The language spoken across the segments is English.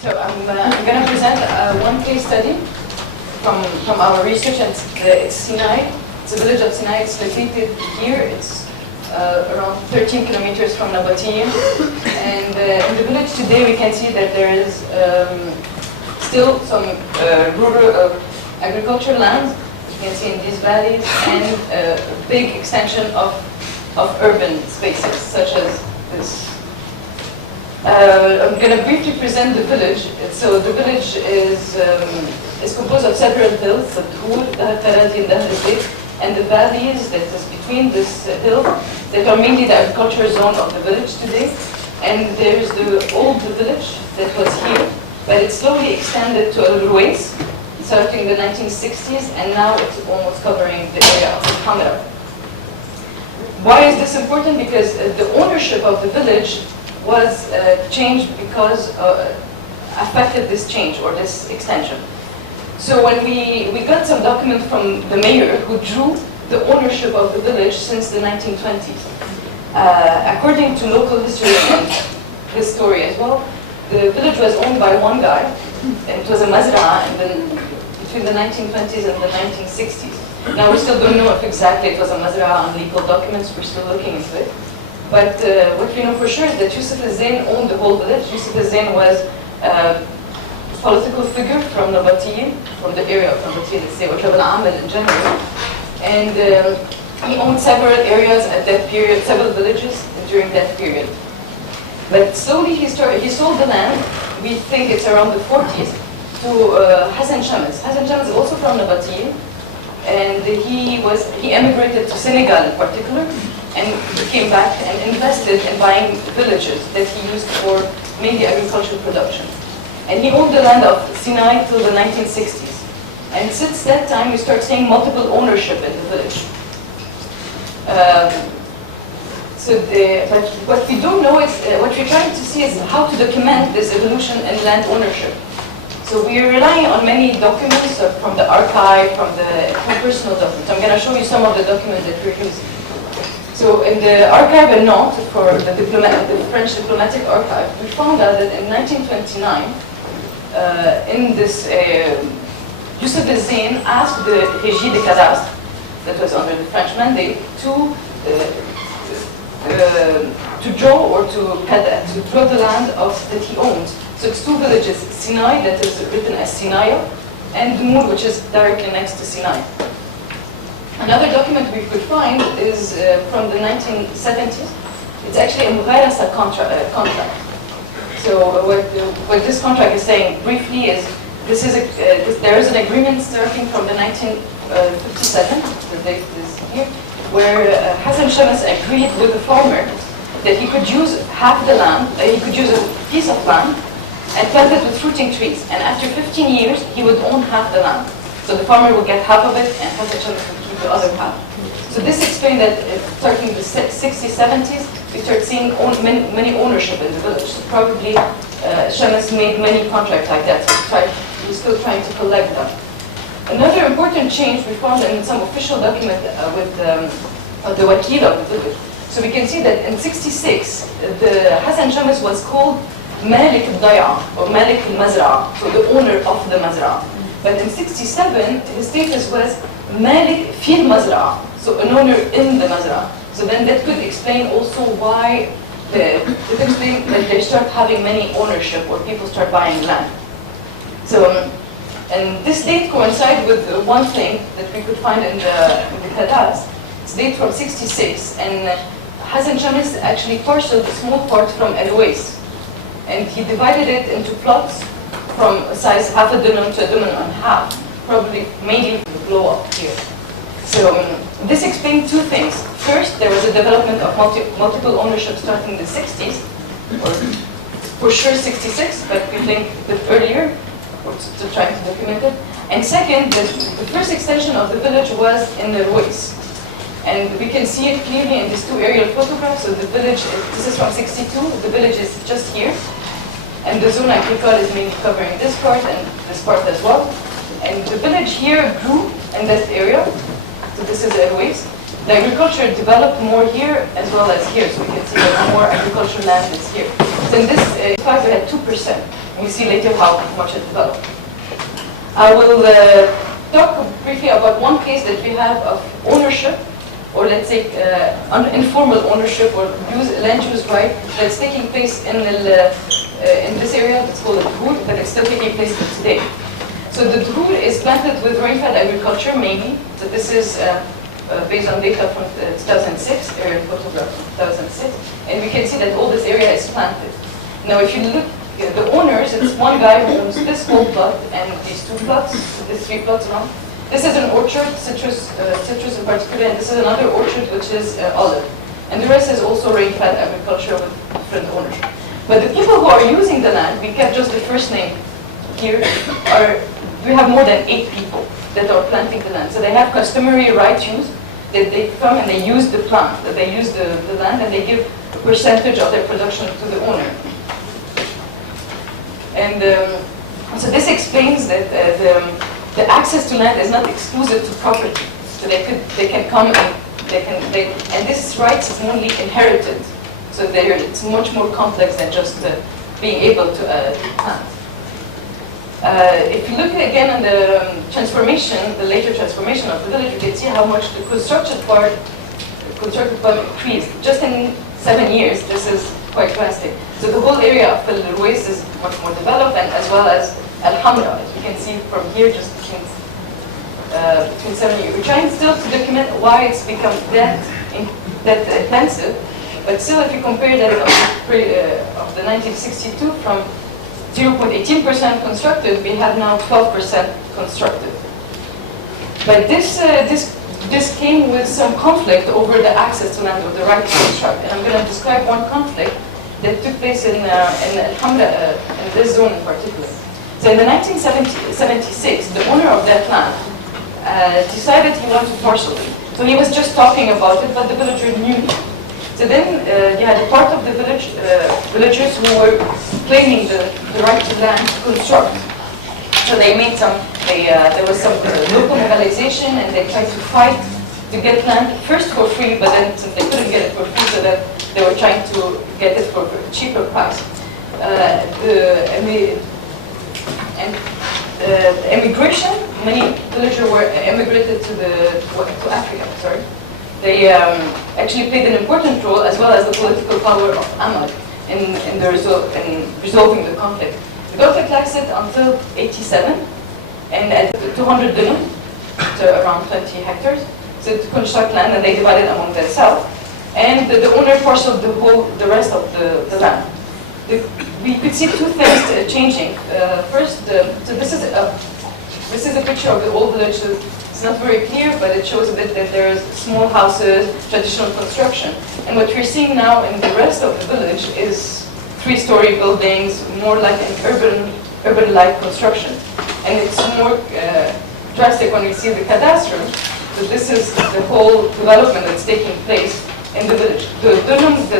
So I'm going to present one case study from our research, and it's Sinai. It's a village of Sinai. It's located here. It's around 13 kilometers from Nabatea. And in the village today, we can see that there is still some rural agricultural land. You can see in these valleys, and a big extension of urban spaces, such as this. I'm going to briefly present the village. So the village is composed of several hills, the Tur, the Taradi, and the and the valleys that is between this hill that are mainly the agricultural zone of the village today. And there's the old village that was here, but it slowly extended to a Ruwais, starting in the 1960s, and now it's almost covering the area of Hamra. Why is this important? Because the ownership of the village was changed because affected this change or this extension. So when we got some document from the mayor who drew the ownership of the village since the 1920s. According to local history and his story as well, the village was owned by one guy, and it was a mazra'a between the 1920s and the 1960s. Now we still don't know if exactly it was a mazra'a on legal documents, we're still looking into it. But what we know for sure is that Yusuf al-Zain owned the whole village. Yusuf al-Zain was a political figure from Nabatea, from the area of Nabatea, let's say, or Jabal Amal in general. And he owned several areas at that period, several villages during that period. But slowly he sold the land, we think it's around the 40s, to Hassan Shams. Hassan Shams is also from Nabatea, and he emigrated to Senegal in particular, and he came back and invested in buying villages that he used for mainly agricultural production. And he owned the land of Sinai till the 1960s. And since that time, we start seeing multiple ownership in the village. But what we don't know is, what we're trying to see is how to document this evolution in land ownership. So we are relying on many documents from the archive, from personal documents. I'm going to show you some of the documents that we're using. So in the archive in Nantes, for the French diplomatic archive, we found out that in 1929, in this, Yusuf al-Zain asked the Régie des Cadastres, that was under the French mandate, to draw or to draw the land that he owned. So it's two villages, Sinai, that is written as Sinaya, and Dumur, which is directly next to Sinai. Another document we could find is from the 1970s. It's actually a Mughayrasa contract. So what this contract is saying briefly is there is an agreement starting from the 1957, the date is here, where Hassan Shams agreed with the farmer that he could use half the land, he could use a piece of land and plant it with fruiting trees. And after 15 years, he would own half the land. So the farmer would get half of it and Hassan Shams would keep the other half. So this explained that starting in the 60s, 70s, we start seeing many ownership in the village. So probably Shams made many contracts like that. So we're still trying to collect them. Another important change we found in some official document with the wakil of the village. So we can see that in 66, the Hassan Shams was called Malik al-Daya, or Malik al-Mazra'a, so the owner of the Mazra'a. But in 67, his status was Malik fi al-Mazra'a, so an owner in the Mazra'a. So then that could explain also why that they start having many ownership, or people start buying land. So, and this date coincides with one thing that we could find in the Kadas. It's date from 66, and Hassan Shams actually parceled a small part from Ruwais, and he divided it into plots from a size half a dunam to a dunam and half, probably mainly for the blow up here. So this explained two things. First, there was a development of multiple ownership starting in the 60s, or for sure 66, but we think a bit earlier, or to try to document it. And second, the first extension of the village was in the Ruwais. And we can see it clearly in these two aerial photographs. So the village, this is from 62, the village is just here. And the zone agricole is mainly covering this part and this part as well. And the village here grew in that area. So this is Ruwais. the agriculture developed more here as well as here. So we can see that more agricultural land is here. So in this fact, we had 2%. And we see later how much it developed. I will talk briefly about one case that we have of ownership, or let's say informal ownership or land use right that's taking place in this area. It's called the Beirut, but it's still taking place today. So the Beirut is planted with rain-fed agriculture mainly. So this is based on data from 2006, aerial photograph from 2006, and we can see that all this area is planted. Now, if you look at the owners, it's one guy who owns this whole plot and these 2 plots, these 3 plots around. This is an orchard, citrus in particular, and this is another orchard which is olive. And the rest is also rain-fed agriculture with different owners. But the people who are using the land, we kept just the first name here, we have more than 8 people that are planting the land. So they have customary right use, that they come and they use the plant, that they use the land, and they give a percentage of their production to the owner. And so this explains that the access to land is not exclusive to property. So they can come and and this rights is only inherited. So it's much more complex than just being able to plant. If you look again on the transformation, the later transformation of the village, you can see how much the constructed part increased. Just in 7 years, this is quite drastic. So the whole area of the Ruwais is much more developed, and as well as Al Hamra, as you can see from here, just between 7 years. We're trying still to document why it's become that intensive, but still, if you compare that of the 1962 from 0.18% constructed, we have now 12% constructed. But this came with some conflict over the access to land or the right to construct. And I'm going to describe one conflict that took place in Al Hamra, in this zone in particular. So in the 1976, the owner of that land decided he wanted to parcel it. So he was just talking about it, but the villager knew it. So then you had a part of the villagers who were claiming the right to land to construct. So they made there was some local mobilization, and they tried to fight to get land first for free, but then since they couldn't get it for free, so that they were trying to get it for a cheaper price. Immigration, many villagers were immigrated to Africa, sorry. They actually played an important role, as well as the political power of Ahmad in resolving the conflict. The conflict lasted until 87, and at 200 dinam, so around 20 hectares, so to construct land, and they divided among themselves. And the owner parceled the rest of the land. We could see 2 things changing. First, so this is a picture of the old village. So it's not very clear, but it shows a bit that there's small houses, traditional construction. And what we're seeing now in the rest of the village is 3-story buildings, more like an urban-like construction. And it's more drastic when we see the cadastral. So this is the whole development that's taking place in the village. The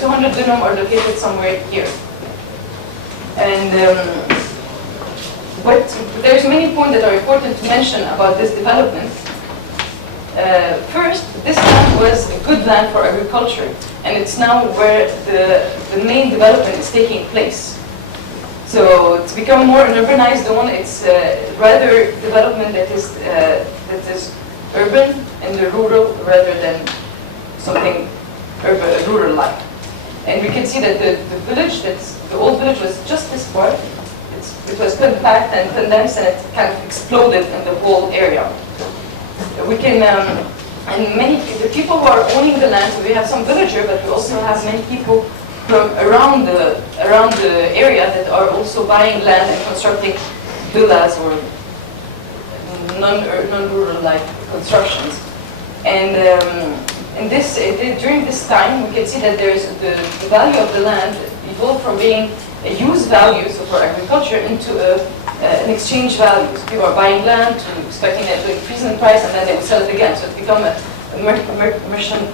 200 dinam are located somewhere here. And but there's many points that are important to mention about this development. First, this land was a good land for agriculture, and it's now where the main development is taking place. So it's become more an urbanized zone. It's rather development that is urban and the rural rather than something rural-like. And we can see that the old village was just this part. It was compact and condensed, and it kind of exploded in the whole area. We can, and the people who are owning the land, so we have some villagers, but we also have many people from around the area that are also buying land and constructing villas or non-rural-like constructions. And during this time, we can see that there's the value of the land evolved from being a use value, so for agriculture, into an exchange value. So people are buying land, expecting it to increase in price, and then they will sell it again. So it's become a merchandising.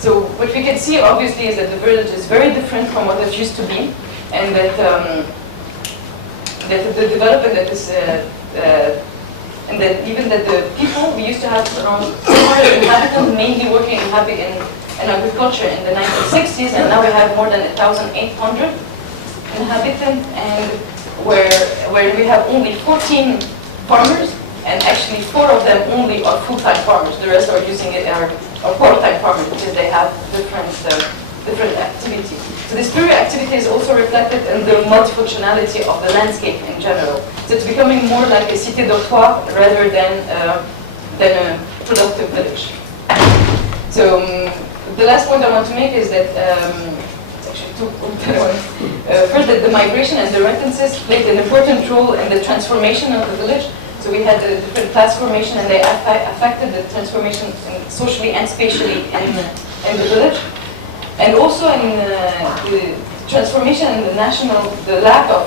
So what we can see, obviously, is that the village is very different from what it used to be, and that the development that is and that even that the people, we used to have around 200 inhabitants, mainly working in agriculture in the 1960s, and now we have more than 1,800 inhabitants, and where we have only 14 farmers, and actually 4 of them only are full-time farmers. The rest are using it are part-time farmers because they have different activities. So this plurial activity is also reflected in the multifunctionality of the landscape in general. So it's becoming more like a cité dortoir rather than a productive village. So the last point I want to make is that it's actually 2 points. First, that the migration and the remittances played an important role in the transformation of the village. So we had a different class formation, and they affected the transformation socially and spatially in the village. And also in the transformation in the lack of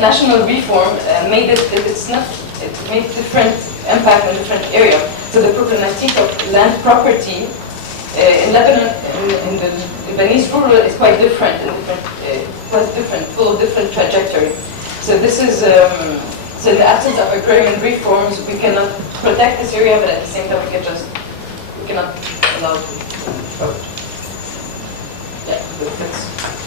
national reform made it made different impact in different areas. So the problematic of land property in Lebanon, in the Lebanese rural, is quite different, full of different trajectory. So this is. So in the absence of agrarian reforms, we cannot protect this area, but at the same time, we cannot allow it to. Yeah, that's